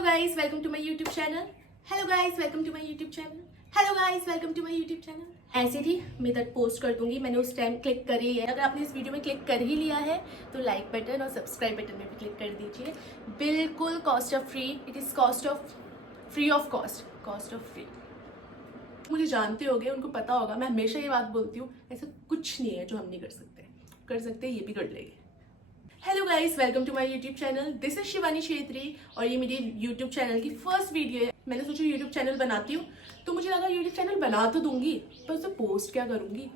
Hello guys welcome to my YouTube channel. Hello guys welcome to my YouTube channel. Hello guys welcome to my YouTube channel. ऐसे थी मैं तक post कर दूंगी, मैंने उस टाइम क्लिक करी है। अगर आपने इस वीडियो में क्लिक कर ही लिया है तो लाइक बटन और सब्सक्राइब बटन में भी क्लिक कर दीजिए। बिल्कुल cost of free, it is cost of free of cost of free. मुझे जानते होगे, उनको पता होगा, मैं हमेशा ये बात बोलती हूँ, ऐसा कुछ नहीं है जो हम नहीं कर सकते ये भी कर लेंगे। Hello guys welcome to my YouTube channel. This is Shivani Chhetri और ये मेरी यूट्यूब चैनल की फर्स्ट वीडियो है। मैंने सोचा यूट्यूब चैनल बनाती हूँ तो मुझे लगा यूट्यूब चैनल बना तो दूंगी पर उसे पोस्ट क्या करूंगी।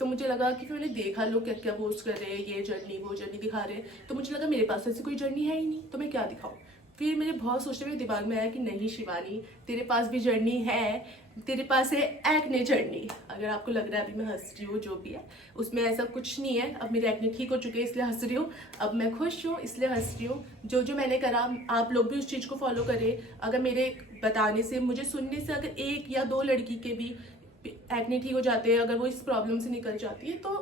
तो मुझे लगा कि फिर मैंने देखा लोग क्या क्या पोस्ट कर रहे हैं, ये जर्नी वो जर्नी दिखा रहे हैं, तो मुझे लगा मेरे पास ऐसी कोई जर्नी है ही नहीं तो मैं क्या दिखाऊँ। फिर मेरे बहुत सोचने में दिमाग में आया कि नहीं शिवानी, तेरे पास भी जर्नी है, तेरे पास है एक्ने जर्नी। अगर आपको लग रहा है अभी मैं हंस रही हूँ, जो भी है उसमें ऐसा कुछ नहीं है। अब मेरे एक्ने ठीक हो चुके हैं इसलिए हंस रही हूँ, अब मैं खुश हूँ इसलिए हंस रही हूँ। जो जो मैंने करा आप लोग भी उस चीज़ को फॉलो करें। अगर मेरे बताने से, मुझे सुनने से अगर एक या दो लड़की के भी एक्ने ठीक हो जाते हैं, अगर वो इस प्रॉब्लम से निकल जाती है तो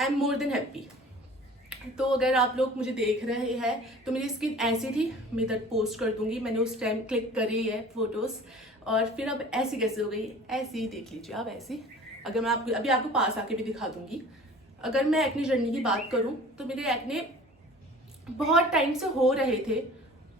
I am more than happy. तो अगर आप लोग मुझे देख रहे हैं तो मेरी स्किन ऐसी थी, मैं इधर पोस्ट कर दूंगी, मैंने उस टाइम क्लिक करी है फोटोज़, और फिर अब ऐसी कैसे हो गई, ऐसे ही देख लीजिए आप ऐसे। अगर मैं आपको अभी आपको पास आके भी दिखा दूंगी। अगर मैं एक्ने जर्नी की बात करूं तो मेरे एक्ने बहुत टाइम से हो रहे थे।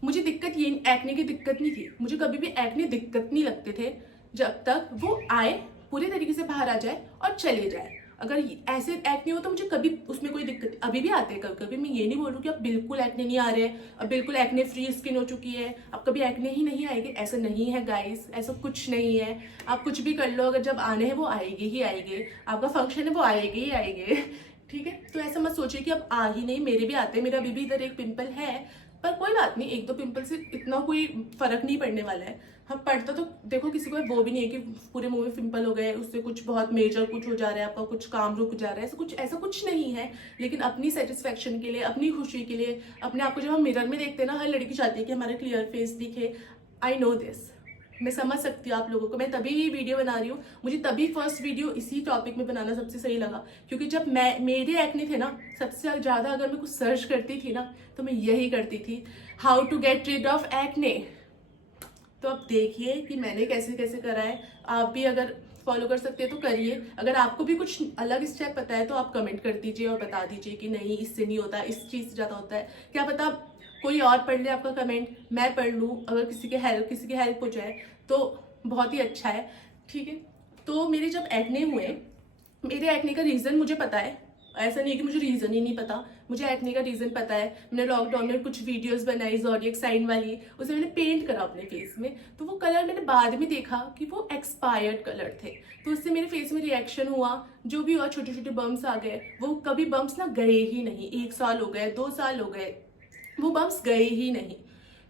मुझे दिक्कत ये एक्ने की दिक्कत नहीं थी, मुझे कभी भी एक्ने दिक्कत नहीं लगते थे जब तक वो आए, पूरे तरीके से बाहर आ जाए और चले जाए। अगर ऐसे एक्ने हो तो मुझे कभी उसमें कोई दिक्कत, अभी भी आते हैं कभी कभी। मैं ये नहीं बोल रही कि अब बिल्कुल एक्ने नहीं आ रहे हैं, अब बिल्कुल एक्ने फ्री स्किन हो चुकी है, अब कभी एक्ने ही नहीं आएगी, ऐसा नहीं है गाइस, ऐसा कुछ नहीं है। आप कुछ भी कर लो, अगर जब आने हैं वो आएंगे ही आएंगे, आपका फंक्शन है वो आएंगे ही आएंगे। ठीक है, तो ऐसा मत सोचिए कि अब आ ही नहीं, मेरे भी आते हैं, मेरा अभी भी इधर एक पिंपल है पर कोई बात नहीं, एक दो पिंपल से इतना कोई फर्क नहीं पड़ने वाला है। हम पढ़ता तो देखो किसी को वो भी नहीं है कि पूरे मुंह में पिंपल हो गए, उससे कुछ बहुत मेजर कुछ हो जा रहा है, आपका कुछ काम रुक जा रहा है, ऐसा कुछ नहीं है। लेकिन अपनी सेटिस्फेक्शन के लिए, अपनी खुशी के लिए, अपने आप को जब हम मिरर में देखते हैं ना, हर लड़की चाहती है कि हमारा क्लियर फेस दिखे। आई नो दिस, मैं समझ सकती हूँ आप लोगों को। मैं तभी ये वीडियो बना रही हूँ, मुझे तभी फर्स्ट वीडियो इसी टॉपिक में बनाना सबसे सही लगा, क्योंकि जब मेरे एक्ने थे ना, सबसे ज़्यादा अगर मैं कुछ सर्च करती थी ना तो मैं यही करती थी, how to get rid of acne. तो अब देखिए कि मैंने कैसे कैसे करा है, आप भी अगर फॉलो कर सकते हैं तो करिए। अगर आपको भी कुछ अलग स्टेप पता है तो आप कमेंट कर दीजिए और बता दीजिए कि नहीं इससे नहीं होता, इस चीज़ से ज़्यादा होता है। क्या पता कोई और पढ़ ले आपका कमेंट, मैं पढ़ लूँ, अगर किसी की हेल्प हो जाए तो बहुत ही अच्छा है। ठीक है, तो मेरे जब एक्ने हुए, मेरे एक्ने का रीज़न मुझे पता है, ऐसा नहीं है कि मुझे रीज़न ही नहीं पता, मुझे एक्ने का रीज़न पता है। मैंने लॉकडाउन में कुछ वीडियोस बनाई ज़ोडिएक साइन वाली, उसे मैंने पेंट करा अपने फेस में, तो वो कलर मैंने बाद में देखा कि वो एक्सपायर्ड कलर थे, तो उससे मेरे फेस में रिएक्शन हुआ, जो भी हुआ, छोटे छोटे बम्स आ गए। वो कभी बम्स ना गए ही नहीं, 1 साल हो गए, 2 साल हो गए, वो बम्स गए ही नहीं।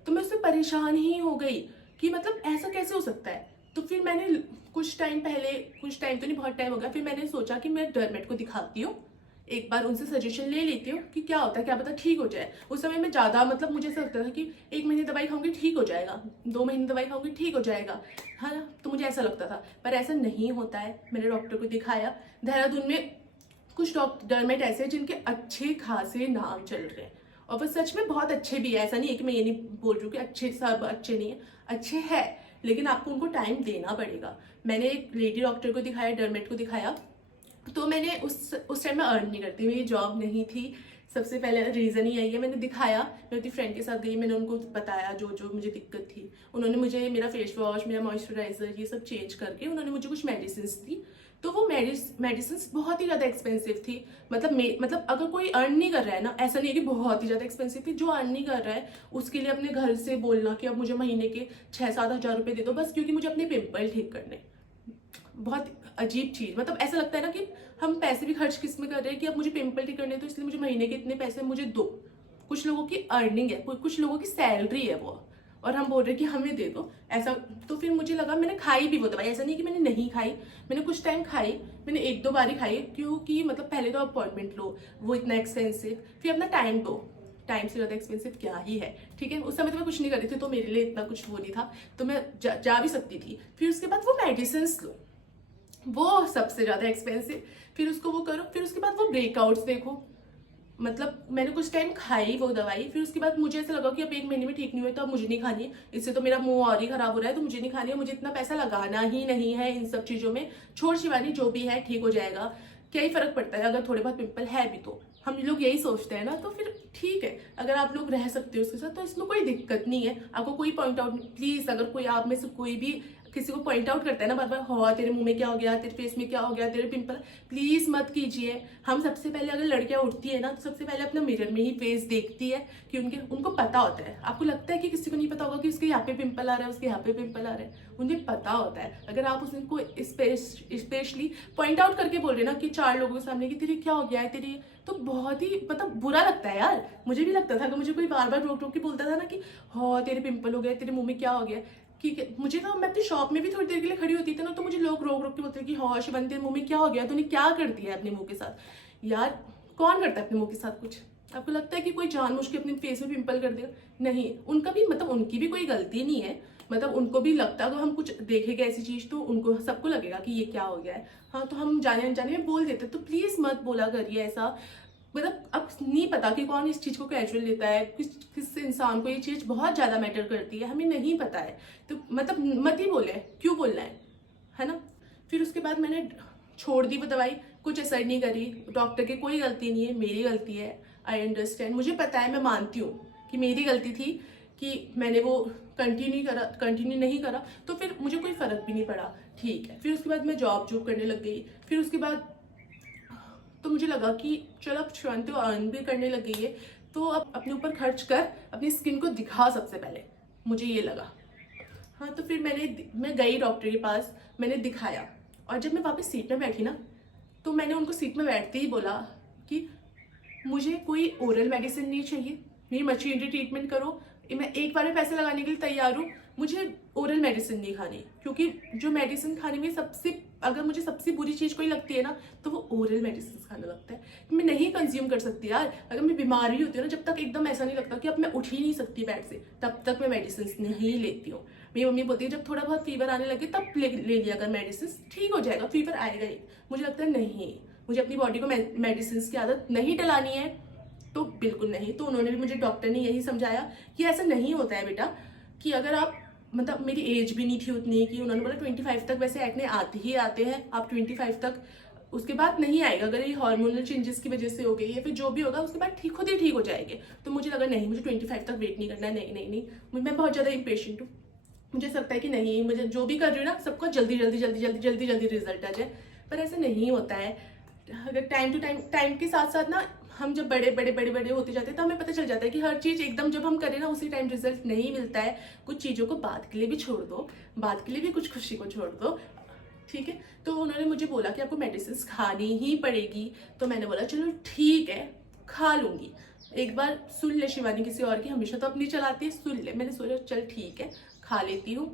तो मैं उससे परेशान ही हो गई कि मतलब ऐसा कैसे हो सकता है। तो फिर मैंने कुछ टाइम तो नहीं, बहुत टाइम हो गया, फिर मैंने सोचा कि मैं डर्मेट को दिखाती हूँ, एक बार उनसे सजेशन ले लेती हूँ कि क्या होता है, क्या पता ठीक हो जाए। उस समय में ज़्यादा मतलब मुझे ऐसा लगता था कि 1 महीने दवाई खाऊंगी ठीक हो जाएगा, 2 महीने दवाई खाऊंगी ठीक हो जाएगा, है ना, तो मुझे ऐसा लगता था। पर ऐसा नहीं होता है। मैंने डॉक्टर को दिखाया, देहरादून में कुछ डर्मेट ऐसे हैं जिनके अच्छे खासे नाम चल रहे हैं, और वो सच में बहुत अच्छे भी है। ऐसा नहीं है कि मैं ये नहीं बोल रही हूँ कि अच्छे सब अच्छे नहीं है, अच्छे हैं, लेकिन आपको उनको टाइम देना पड़ेगा। मैंने एक लेडी डॉक्टर को दिखाया, डर्मेट को दिखाया, तो मैंने उस टाइम में अर्न नहीं करती, मेरी जॉब नहीं थी, सबसे पहले रीज़न ही यही है। मैंने दिखाया, मैं अपनी फ्रेंड के साथ गई, मैंने उनको बताया जो जो मुझे दिक्कत थी। उन्होंने मुझे मेरा फेस वॉश, मेरा मॉइस्चराइजर, ये सब चेंज करके उन्होंने मुझे कुछ मेडिसिन दी। तो वो मेडिसिन बहुत ही ज़्यादा एक्सपेंसिव थी। मतलब अगर कोई अर्न नहीं कर रहा है ना, ऐसा नहीं है कि बहुत ही ज़्यादा एक्सपेंसिव थी, जो अर्न नहीं कर रहा है उसके लिए अपने घर से बोलना कि अब मुझे महीने के 6-7 हज़ार रुपये दे दो बस, क्योंकि मुझे अपने पिंपल ठीक करने। बहुत अजीब चीज़, मतलब ऐसा लगता है ना कि हम पैसे भी खर्च किस में कर रहे हैं कि अब मुझे पिंपल ठीक करने, तो इसलिए मुझे महीने के इतने पैसे मुझे दो। कुछ लोगों की अर्निंग है, कुछ लोगों की सैलरी है वो, और हम बोल रहे हैं कि हमें दे दो ऐसा। तो फिर मुझे लगा, मैंने खाई भी वो दवाई, ऐसा नहीं कि मैंने नहीं खाई, मैंने कुछ टाइम खाई, मैंने 1-2 बार ही खाई, क्योंकि मतलब पहले तो अपॉइंटमेंट लो, वो इतना एक्सपेंसिव, फिर अपना टाइम दो, टाइम से ज़्यादा एक्सपेंसिव क्या ही है। ठीक है, उस समय तो मैं कुछ नहीं कर रही थी, तो मेरे लिए इतना कुछ वो नहीं था, तो मैं जा भी सकती थी। फिर उसके बाद वो मेडिसिन लो, वो सबसे ज़्यादा एक्सपेंसिव, फिर उसको वो करो, फिर उसके बाद वो ब्रेकआउट्स देखो, मतलब मैंने कुछ टाइम खाई वो दवाई, फिर उसके बाद मुझे ऐसा लगा कि अब 1 महीने में ठीक नहीं हुई तो अब मुझे नहीं खानी है, इससे तो मेरा मुंह और ही खराब हो रहा है, तो मुझे नहीं खानी है, मुझे इतना पैसा लगाना ही नहीं है इन सब चीज़ों में। छोड़ शिवानी, जो भी है ठीक हो जाएगा, क्या ही फर्क पड़ता है अगर थोड़े बहुत पिंपल है भी तो। हम लोग यही सोचते हैं ना, तो फिर ठीक है, अगर आप लोग रह सकते हो उसके साथ तो इसमें कोई दिक्कत नहीं है। आपको कोई पॉइंट आउट, प्लीज अगर कोई आप में से कोई भी किसी को पॉइंट आउट करता है ना बार बार, हाँ तेरे मुंह में क्या हो गया, तेरे फेस में क्या हो गया, तेरे पिंपल, प्लीज मत कीजिए। हम सबसे पहले, अगर लड़कियां उठती है ना तो सबसे पहले अपना मिरर में ही फेस देखती है कि उनको पता होता है। आपको लगता है कि किसी को नहीं पता होगा कि उसके यहाँ पे पिंपल आ रहा है, उसके यहाँ पे पिंपल आ रहा है, उन्हें पता होता है। अगर आप उसको स्पेशली पॉइंट आउट करके बोल रहे ना कि 4 लोगों के सामने कि तेरे क्या हो गया है, तेरी, तो बहुत ही मतलब बुरा लगता है यार। मुझे भी लगता था, अगर मुझे कोई बार बार रोक रोक के बोलता था ना कि हाँ तेरे पिंपल हो गया, तेरे मुंह में क्या हो गया, कि मुझे ना, मैं अपनी शॉप में भी थोड़ी देर के लिए खड़ी होती थी ना, तो मुझे लोग रोक रोक के बोलते कि हाँ शिवानी तेरे मुंह में क्या हो गया, तूने क्या कर दिया है अपने मुंह के साथ। यार कौन करता है अपने मुंह के साथ कुछ? आपको लगता है कि कोई जानबूझ के अपने फेस में पिंपल कर देगा? नहीं, उनका भी मतलब उनकी भी कोई गलती नहीं है, मतलब उनको भी लगता है, अगर हम कुछ देखेंगे ऐसी चीज तो उनको सबको लगेगा कि ये क्या हो गया है। हाँ, तो हम जाने अनजाने में बोल देते, तो प्लीज मत बोला करिए ऐसा। मतलब अब नहीं पता कि कौन इस चीज को कैजुअल लेता है, किस इंसान को ये चीज बहुत ज्यादा मैटर करती है, हमें नहीं पता है, तो मतलब मत ही बोले, क्यों बोलना है ना। फिर उसके बाद मैंने छोड़ दी वो दवाई, कुछ असर नहीं करी। डॉक्टर की कोई गलती नहीं है, मेरी गलती है। आई अंडरस्टैंड, मुझे पता है, मैं मानती हूँ कि मेरी गलती थी कि मैंने वो कंटिन्यू नहीं करा, तो फिर मुझे कोई फर्क भी नहीं पड़ा, ठीक है। फिर उसके बाद मैं जॉब करने लग गई। फिर उसके बाद तो मुझे लगा कि चलो अब शिवानी तो अर्न भी करने लग गई है, तो अब अपने ऊपर खर्च कर अपनी स्किन को दिखा सबसे पहले, मुझे ये लगा। हाँ, तो फिर मैं गई डॉक्टर के पास, मैंने दिखाया, और जब मैं वापस सीट में बैठी ना, तो मैंने उनको सीट में बैठते ही बोला कि मुझे कोई ओरल मेडिसिन नहीं चाहिए, मेरी मशीनरी ट्रीटमेंट करो, मैं एक बार में पैसे लगाने के लिए तैयार हूँ, मुझे ओरल मेडिसिन नहीं खानी। क्योंकि जो मेडिसिन खाने में अगर मुझे सबसे बुरी चीज कोई लगती है ना, तो वो ओरल मेडिसिन खाना लगता है। मैं नहीं कंज्यूम कर सकती यार, अगर मैं बीमार भी होती हूँ ना, जब तक एकदम ऐसा नहीं लगता कि अब मैं उठ ही नहीं सकती बेड से, तब तक मैं मेडिसिन नहीं लेती हूँ। मेरी मम्मी बोलती है जब थोड़ा बहुत फीवर आने लगे तब ले लिया अगर मेडिसिन, ठीक हो जाएगा, फीवर आएगा ही। मुझे लगता है नहीं, मुझे अपनी बॉडी को मेडिसिन की आदत नहीं डलानी है, तो बिल्कुल नहीं। तो उन्होंने भी, मुझे डॉक्टर ने यही समझाया कि ऐसा नहीं होता है बेटा, कि अगर आप, मतलब मेरी एज भी नहीं थी उतनी, कि उन्होंने बोला 25 तक वैसे एक्ने आते ही आते हैं, आप 25 तक, उसके बाद नहीं आएगा। अगर ये हार्मोनल चेंजेस की वजह से हो गई या फिर जो भी होगा, उसके बाद खुद ही ठीक हो जाएंगे। तो मुझे लगा नहीं, मुझे 25 तक वेट नहीं करना है, नहीं, मैं बहुत ज़्यादा इम्पेशेंट हूँ। मुझे लगता है कि नहीं, मुझे जो भी कर रही हूँ ना, सबको जल्दी रिजल्ट आ जाए, पर ऐसा नहीं होता है। अगर टाइम के साथ साथ ना, हम जब बड़े होते जाते हैं तो हमें पता चल जाता है कि हर चीज एकदम जब हम करें ना उसी टाइम रिजल्ट नहीं मिलता है। कुछ चीजों को बाद के लिए भी छोड़ दो, बाद के लिए भी कुछ खुशी को छोड़ दो, ठीक है। तो उन्होंने मुझे बोला कि आपको मेडिसिन खानी ही पड़ेगी, तो मैंने बोला चलो ठीक है, खा लूंगी। एक बार सुन ले शिवानी किसी और की, हमेशा तो अपनी चलाती है, सुन ले। मैंने सोचा चल ठीक है, खा लेती हूँ।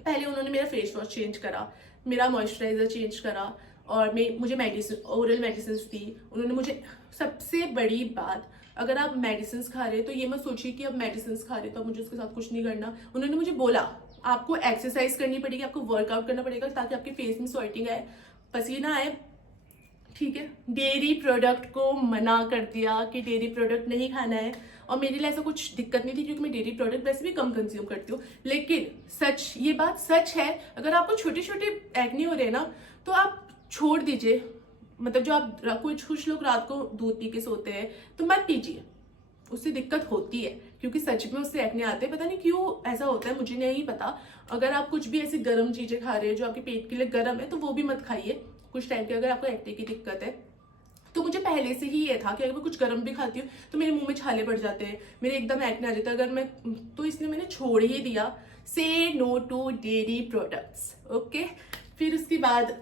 पहले उन्होंने मेरा फेस वॉश चेंज करा, मेरा मॉइस्चराइजर चेंज करा, और मुझे मेडिसिन, ओरल मेडिसिन दी उन्होंने मुझे। सबसे बड़ी बात, अगर आप मेडिसिन खा रहे हो तो ये मत सोचिए कि अब मेडिसिन खा रहे हो तो मुझे उसके साथ कुछ नहीं करना। उन्होंने मुझे बोला आपको एक्सरसाइज करनी पड़ेगी, आपको वर्कआउट करना पड़ेगा, ताकि आपके फेस में स्वेटिंग आए, पसीना आए, ठीक है। डेयरी प्रोडक्ट को मना कर दिया कि डेयरी प्रोडक्ट नहीं खाना है, और मेरे लिए ऐसा कुछ दिक्कत नहीं थी क्योंकि मैं डेयरी प्रोडक्ट वैसे भी कम कंज्यूम करती हूँ। लेकिन सच, ये बात सच है, अगर आपको छोटे छोटे एक्ने हो रहे हैं ना, तो आप छोड़ दीजिए। मतलब जो आप, कुछ लोग रात को दूध पी के सोते हैं, तो मत पीजिए, उससे दिक्कत होती है, क्योंकि सच में उससे एक्ने आते हैं। पता नहीं क्यों ऐसा होता है, मुझे नहीं पता। अगर आप कुछ भी ऐसी गर्म चीजें खा रहे हैं जो आपके पेट के लिए गर्म है, तो वो भी मत खाइए कुछ टाइम के, अगर आपको एक्ने की दिक्कत है। तो मुझे पहले से ही ये था कि अगर मैं कुछ गर्म भी खाती हूँ तो मेरे मुंह में छाले पड़ जाते हैं, मेरे एकदम एक्ने आ जाता है अगर मैं, तो इसलिए मैंने छोड़ ही दिया। Say no to dairy products, okay. फिर उसके बाद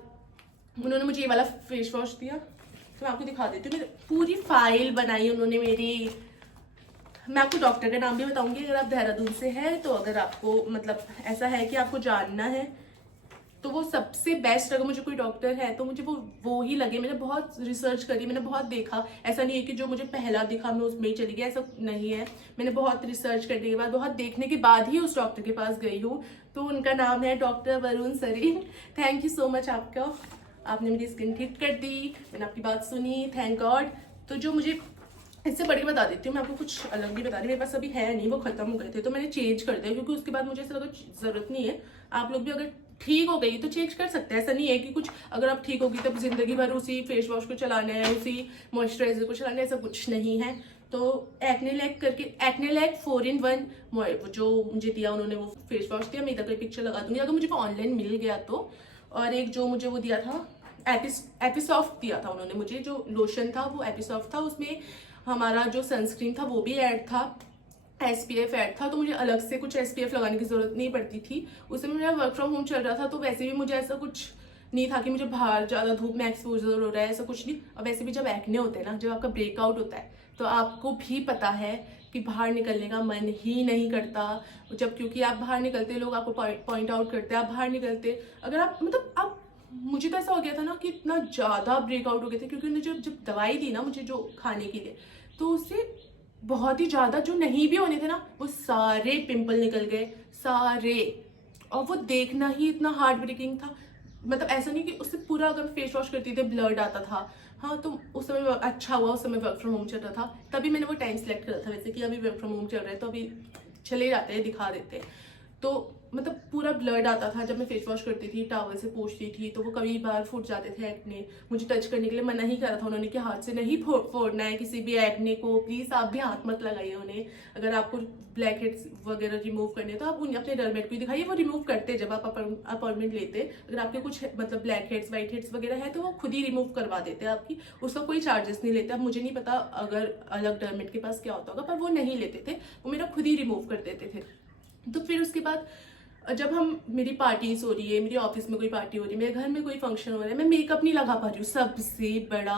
उन्होंने मुझे ये वाला फेस वॉश दिया, तो मैं आपको दिखा देती हूँ। मेरी पूरी फाइल बनाई उन्होंने मेरी। मैं आपको डॉक्टर का नाम भी बताऊंगी अगर आप देहरादून से हैं तो, अगर आपको मतलब ऐसा है कि आपको जानना है, तो वो सबसे बेस्ट, अगर मुझे कोई डॉक्टर है तो मुझे वो ही लगे। मैंने बहुत रिसर्च करी, मैंने बहुत देखा, ऐसा नहीं है कि जो मुझे पहला दिखा मैं उसमें ही चली गई, ऐसा नहीं है। मैंने बहुत रिसर्च करने के बाद, बहुत देखने के बाद ही उस डॉक्टर के पास गई हूँ। तो उनका नाम है doctor Varun Sareen. Thank you so much आपका, आपने मेरी स्किन ठीक कर दी, मैंने आपकी बात सुनी, थैंक गॉड। तो जो मुझे इससे बढ़ के बता देती हूँ, मैं आपको कुछ अलग भी बता रही, मेरे पास अभी है नहीं, वो खत्म हो गए थे तो मैंने चेंज कर दिया, क्योंकि उसके बाद मुझे ऐसा लगा जरूरत नहीं है। आप लोग भी अगर ठीक हो गई तो चेंज कर सकते हैं, ऐसा नहीं है कि कुछ अगर आप ठीक होगी तब जिंदगी भर उसी फेस वॉश को चलाना है, उसी मॉइस्चराइजर को चलाना है, ऐसा कुछ नहीं है। तो एक्ने लैक करके, एक्ने लैक 4-in-1 जो मुझे दिया उन्होंने, वो फेस वॉश दिया, मैं इधर कोई पिक्चर लगा दूंगी अगर मुझे ऑनलाइन मिल गया तो। और एक जो मुझे वो दिया था एपिसॉफ्ट दिया था उन्होंने मुझे, जो लोशन था वो एपिसॉफ्ट था, उसमें हमारा जो सनस्क्रीन था वो भी ऐड था, SPF ऐड था, तो मुझे अलग से कुछ SPF लगाने की जरूरत नहीं पड़ती थी। उस समय मेरा वर्क फ्रॉम होम चल रहा था तो वैसे भी मुझे ऐसा कुछ नहीं था कि मुझे बाहर ज़्यादा धूप में एक्सपोजर हो रहा है, ऐसा कुछ नहीं। और वैसे भी जब एक्ने होते हैं ना, जब आपका ब्रेकआउट होता है तो आपको भी पता है कि बाहर निकलने का मन ही नहीं करता, जब क्योंकि आप बाहर निकलते, लोग आपको पॉइंट आउट करते हैं, आप बाहर निकलते, अगर आप मतलब आप, मुझे तो ऐसा हो गया था ना कि इतना ज़्यादा ब्रेकआउट हो गए थे, क्योंकि उन्होंने जब दवाई दी ना मुझे जो खाने के लिए, तो उससे बहुत ही ज़्यादा जो नहीं भी होने थे ना, वो सारे पिंपल निकल गए सारे। और वो देखना ही इतना हार्ट ब्रेकिंग था, मतलब ऐसा नहीं कि उससे पूरा अगर फेस वॉश करती थी ब्लड आता था। हाँ, तो उस समय अच्छा हुआ, उस समय वर्क फ्रॉम होम चल रहा था, तभी मैंने वो टाइम सेलेक्ट करा था। वैसे कि अभी वर्क फ्रॉम होम चल रहा है तो अभी चले जाते हैं, दिखा देते हैं। तो मतलब पूरा ब्लड आता था जब मैं फेस वॉश करती थी, टॉवल से पोंछती थी, तो वो कभी बार फूट जाते थे एक्ने। मुझे टच करने के लिए मना ही करा था उन्होंने कि हाथ से नहीं फोड़ना है किसी भी एक्ने को, प्लीज आप भी हाथ मत लगाइए उन्हें। अगर आपको ब्लैक हेड्स वगैरह रिमूव करने हैं तो आप उन्हें अपने डरमेट को ही दिखाइए, वो रिमूव करते जब आप अपॉइंटमेंट लेते। अगर आपके कुछ मतलब ब्लैक हेड्स व्हाइट हेड्स वगैरह है तो वो खुद ही रिमूव करवा देते हैं आपकी, उसका कोई चार्जेस नहीं लेते। अब मुझे नहीं पता अगर अलग डरमेट के पास क्या होता होगा, पर वो नहीं लेते थे, वो मेरा खुद ही रिमूव कर देते थे। तो फिर उसके बाद जब हम, मेरी पार्टीज हो रही है, मेरी ऑफिस में कोई पार्टी हो रही है, मेरे घर में कोई फंक्शन हो रहा है, मैं मेकअप नहीं लगा पा रही हूँ, सबसे बड़ा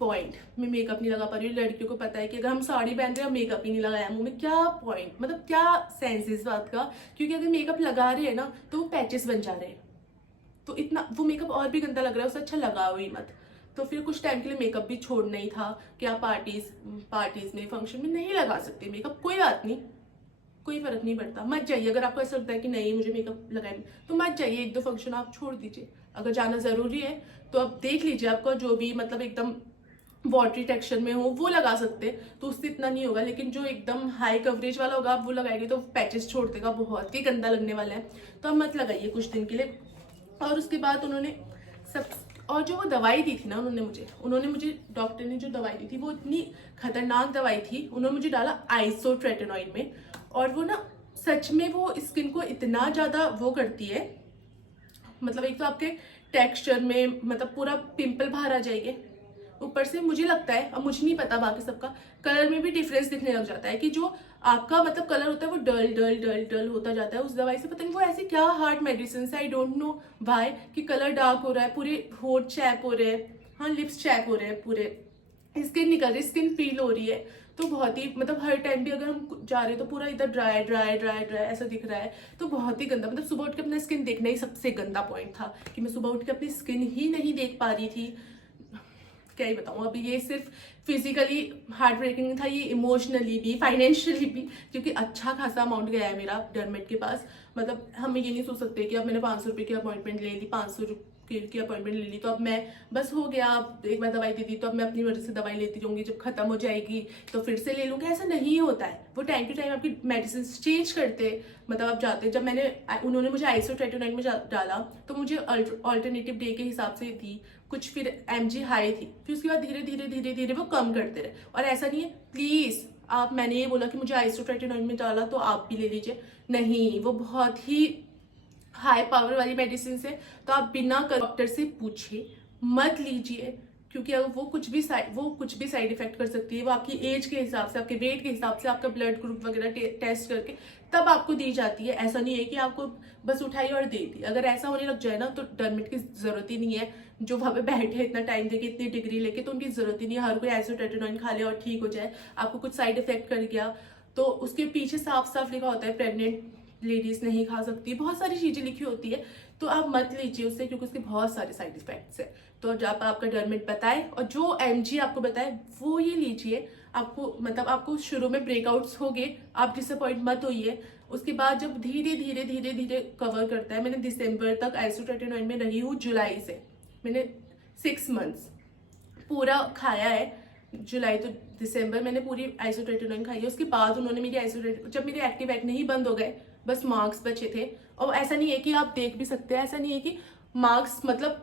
पॉइंट, मैं मेकअप नहीं लगा पा रही हूँ। लड़कियों को पता है कि अगर हम साड़ी पहन रहे हैं, मेकअप ही नहीं लगाया मुंह में, क्या पॉइंट, मतलब क्या सेंस इस बात का। क्योंकि अगर मेकअप लगा रहे हैं ना तो वो पैचेस बन जा रहे हैं, तो इतना वो मेकअप और भी गंदा लग रहा है, उससे अच्छा लगाओ ही मत। तो फिर कुछ टाइम के लिए मेकअप भी छोड़ना ही था कि आप पार्टीज में, फंक्शन में नहीं लगा सकते मेकअप, कोई बात नहीं, कोई फर्क नहीं पड़ता, मत जाइए। अगर आपको ऐसा लगता है कि नहीं मुझे मेकअप लगाए तो मत जाइए, 1-2 फंक्शन आप छोड़ दीजिए। अगर जाना जरूरी है तो आप देख लीजिए, आपका जो भी मतलब एकदम वाटरी टेक्सचर में हो वो लगा सकते हैं, तो उससे इतना नहीं होगा। लेकिन जो एकदम हाई कवरेज वाला होगा आप वो लगाएंगे तो पैचेस छोड़ देगा, बहुत ही गंदा लगने वाला है, तो आप मत लगाइए कुछ दिन के लिए। और उसके बाद उन्होंने सब, और जो वो दवाई दी थी ना उन्होंने मुझे डॉक्टर ने जो दवाई दी थी वो इतनी खतरनाक दवाई थी। उन्होंने मुझे डाला आइसोट्रेटिनॉइन में, और वो ना सच में वो स्किन को इतना ज़्यादा वो करती है, मतलब एक तो आपके टेक्सचर में मतलब पूरा पिंपल बाहर आ जाएंगे, ऊपर से मुझे लगता है, अब मुझे नहीं पता बाकी सबका, कलर में भी डिफरेंस दिखने लग जाता है कि जो आपका मतलब कलर होता है वो डल डल डल डल होता जाता है उस दवाई से। पता नहीं वो ऐसी क्या हार्ट मेडिसिन है, आई डोंट नो व्हाई, कि कलर डार्क हो रहा है, पूरे होठ चैक हो रहे हैं, हाँ लिप्स चैक हो रहे हैं, पूरे स्किन निकल रही, स्किन फील हो रही है। तो बहुत ही मतलब हर टाइम भी अगर हम जा रहे हैं तो पूरा इधर ड्राई ड्राई ड्राई ड्राई ऐसा दिख रहा है, तो बहुत ही गंदा। मतलब सुबह उठ के अपना स्किन देखना ही सबसे गंदा पॉइंट था कि मैं सुबह उठ के अपनी स्किन ही नहीं देख पा रही थी। क्या ही बताऊँ, अभी ये सिर्फ फिजिकली हार्ट ब्रेकिंग था, ये इमोशनली भी फाइनेंशियली भी, क्योंकि अच्छा खासा अमाउंट गया है मेरा डरमेट के पास। मतलब हम ये नहीं सोच सकते कि अब मैंने 500 रुपये की अपॉइंटमेंट ले ली, 500 की अपॉइंटमेंट ले ली तो अब मैं बस हो गया, अब एक बार दवाई दे दी तो अब मैं अपनी मर्जी से दवाई लेती रहूंगी, जब खत्म हो जाएगी तो फिर से ले लूंगी, ऐसा नहीं होता है। वो टाइम टू टाइम आपकी मेडिसिन चेंज करते, मतलब आप जाते, जब उन्होंने मुझे आइसोट्रेटिनॉइन में डाला तो मुझे अल्टरनेटिव डे के हिसाब से थी कुछ, फिर mg हाई थी, फिर उसके बाद धीरे धीरे धीरे धीरे वो कम करते रहे। और ऐसा नहीं है, प्लीज आप, मैंने ये बोला कि मुझे आइसोट्रेटिनॉइन में डाला तो आप भी ले लीजिए, नहीं, वो बहुत ही हाई पावर वाली मेडिसिन है, तो आप बिना डॉक्टर से पूछे मत लीजिए, क्योंकि अगर वो कुछ भी साइड इफेक्ट कर सकती है। वो आपकी एज के हिसाब से, आपके वेट के हिसाब से, आपका ब्लड ग्रुप वगैरह टेस्ट करके तब आपको दी जाती है। ऐसा नहीं है कि आपको बस उठाई और दे दी। अगर ऐसा होने लग जाए ना तो डरमेट की जरूरत ही नहीं है, जो वहाँ पे बैठे इतना टाइम देके इतनी डिग्री लेके, तो उनकी जरूरत ही नहीं है। हर कोई आइसोट्रेटिनॉइन खा ले और ठीक हो जाए, आपको कुछ साइड इफेक्ट कर गया तो उसके पीछे साफ साफ लिखा होता है प्रेग्नेंट लेडीज नहीं खा सकती, बहुत सारी चीजें लिखी होती है, तो आप मत लीजिए उससे, क्योंकि उसके बहुत सारे साइड इफेक्ट्स है। तो जब आपका डरमेट बताए और जो mg आपको बताए वो ये लीजिए। आपको मतलब आपको शुरू में ब्रेकआउट्स हो गए, आप डिसअपॉइंट मत होइए। उसके बाद जब धीरे धीरे धीरे धीरे कवर करता है, मैंने दिसंबर तक आइसोट्रेटिनॉइन में रही हूँ, जुलाई से मैंने 6 मंथ्स पूरा खाया है, जुलाई तो दिसंबर मैंने पूरी आइसोट्रेटिनोइन खाई है। उसके बाद उन्होंने मेरी जब मेरे एक्टिव एक्ने ही बंद हो गए, बस मार्क्स बचे थे। और ऐसा नहीं है कि आप देख भी सकते हैं, ऐसा नहीं है कि मार्क्स मतलब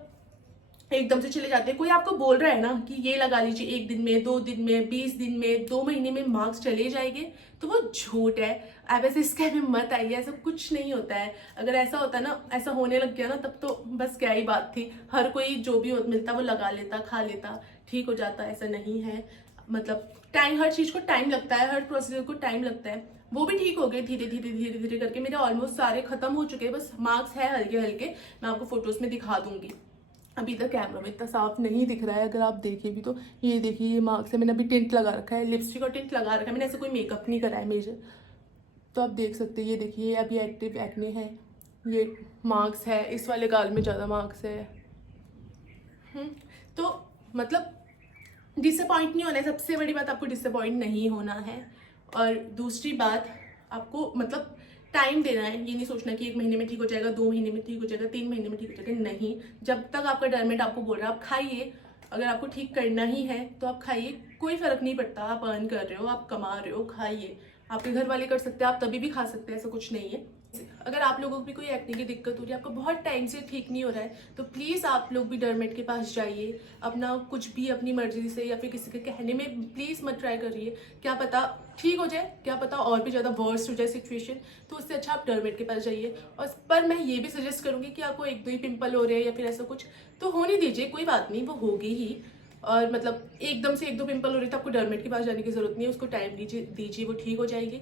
एकदम से चले जाते हैं। कोई आपको बोल रहा है ना कि ये लगा लीजिए 1 दिन में, 2 दिन में, 20 दिन में, 2 महीने में मार्क्स चले जाएंगे, तो वो झूठ है। आप ऐसे स्कैम में मत आइए, ऐसा कुछ नहीं होता है। अगर ऐसा होता ना, ऐसा होने लग गया ना, तब तो बस क्या ही बात थी। हर कोई जो भी मिलता वो लगा लेता, खा लेता, ठीक हो जाता। ऐसा नहीं है। मतलब टाइम, हर चीज को टाइम लगता है, हर प्रोसीजर को टाइम लगता है। वो भी ठीक हो गए धीरे धीरे धीरे धीरे करके। मेरे ऑलमोस्ट सारे खत्म हो चुके हैं, बस मार्क्स है हल्के हल्के। मैं आपको फोटोज में दिखा दूंगी। अभी तक कैमरा में इतना साफ नहीं दिख रहा है, अगर आप देखें भी तो। ये देखिए, ये मार्क्स है। मैंने अभी टिंट लगा रखा है, लिपस्टिक और टिंट लगा रखा है। मैंने ऐसे कोई मेकअप नहीं करा है मेजर, तो आप देख सकते हैं। ये देखिए, अभी एक्टिव एक्ने है, ये मार्क्स है। इस वाले गाल में ज़्यादा मार्क्स है। तो मतलब डिसअपॉइंट नहीं होना है। सबसे बड़ी बात, आपको डिसअपॉइंट नहीं होना है। और दूसरी बात, आपको मतलब टाइम देना है। ये नहीं सोचना कि 1 महीने में ठीक हो जाएगा, 2 महीने में ठीक हो जाएगा, 3 महीने में ठीक हो जाएगा। नहीं, जब तक आपका डर्मेट आपको बोल रहा है आप खाइए। अगर आपको ठीक करना ही है तो आप खाइए, कोई फर्क नहीं पड़ता। आप अर्न कर रहे हो, आप कमा रहे हो, खाइए। आपके घर वाले कर सकते हैं, आप तभी भी खा सकते हैं, ऐसा कुछ नहीं है। अगर आप लोगों को भी कोई एक्ने की दिक्कत हो रही है, आपको बहुत टाइम से ठीक नहीं हो रहा है, तो प्लीज़ आप लोग भी डर्मेट के पास जाइए। अपना कुछ भी अपनी मर्जी से या फिर किसी के कहने में प्लीज़ मत ट्राई करिए। क्या पता ठीक हो जाए, क्या पता और भी ज़्यादा वर्स्ट हो जाए सिचुएशन, तो उससे अच्छा आप डर्मेट के पास जाइए। और पर मैं ये भी सजेस्ट करूँगी कि आपको 1-2 ही पिंपल हो रहे हैं या फिर ऐसा कुछ, तो होने दीजिए, कोई बात नहीं, वो होगी ही। और मतलब एकदम से 1-2 पिंपल हो रहे तो आपको डर्मेट के पास जाने की जरूरत नहीं है। उसको टाइम दीजिए, वो ठीक हो जाएगी।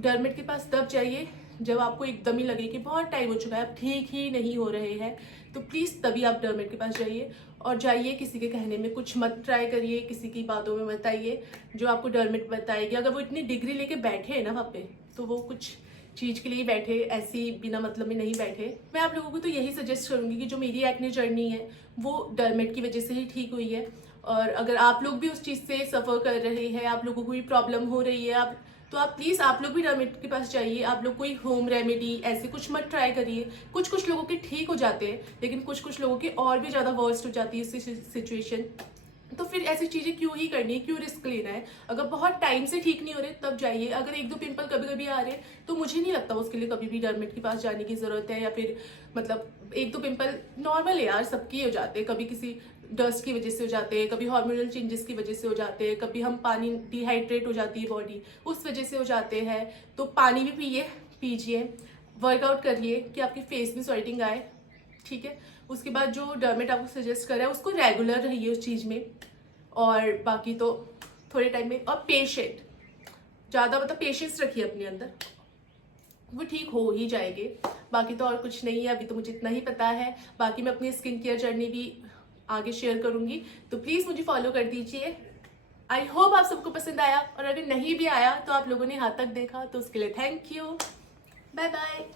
डर्मेट के पास तब जाइए जब आपको एकदम ही लगे कि बहुत टाइम हो चुका है, आप ठीक ही नहीं हो रहे हैं, तो प्लीज़ तभी आप डर्मेट के पास जाइए। और जाइए, किसी के कहने में कुछ मत ट्राई करिए, किसी की बातों में मत आइए। जो आपको डर्मेट बताएगी, अगर वो इतनी डिग्री लेके बैठे हैं ना वहाँ पे, तो वो कुछ चीज़ के लिए बैठे, ऐसी बिना मतलब में नहीं बैठे। मैं आप लोगों को तो यही सजेस्ट करूँगी कि जो मेरी एक्ने जर्नी है वो डर्मेट की वजह से ही ठीक हुई है। और अगर आप लोग भी उस चीज़ से सफ़र कर रहे हैं, आप लोगों को भी प्रॉब्लम हो रही है, तो आप प्लीज़ आप लोग भी डर्मेट के पास जाइए। आप लोग कोई होम रेमेडी ऐसे कुछ मत ट्राई करिए। कुछ लोगों के ठीक हो जाते हैं, लेकिन कुछ लोगों की और भी ज़्यादा वर्स्ट हो जाती है सिचुएशन। तो फिर ऐसी चीज़ें क्यों ही करनी है, क्यों रिस्क लेना है। अगर बहुत टाइम से ठीक नहीं हो रहे तब जाइए। अगर 1-2 पिंपल कभी कभी आ रहे हैं तो मुझे नहीं लगता उसके लिए कभी भी डर्मेट के पास जाने की ज़रूरत है। या फिर मतलब 1-2 पिंपल नॉर्मल है यार, सबकी हो जाते हैं। कभी किसी डस्ट की वजह से हो जाते हैं, कभी हार्मोनल चेंजेस की वजह से हो जाते हैं, कभी हम पानी डिहाइड्रेट हो जाती है बॉडी, उस वजह से हो जाते हैं। तो पानी भी पीजिए, वर्कआउट करिए कि आपकी फेस में स्वेटिंग आए, ठीक है। उसके बाद जो डर्मेट आपको सजेस्ट कर रहा है उसको रेगुलर रहिए उस चीज़ में। और बाकी तो थोड़े टाइम में, और पेशेंट ज़्यादा मतलब पेशेंस रखिए अपने अंदर, वो ठीक हो ही जाएंगे। बाकी तो और कुछ नहीं है, अभी तो मुझे इतना ही पता है। बाकी मैं अपनी स्किन केयर जर्नी भी आगे शेयर करूंगी, तो प्लीज़ मुझे फॉलो कर दीजिए। आई होप आप सबको पसंद आया, और अगर नहीं भी आया तो आप लोगों ने यहाँ तक देखा तो उसके लिए थैंक यू। Bye bye.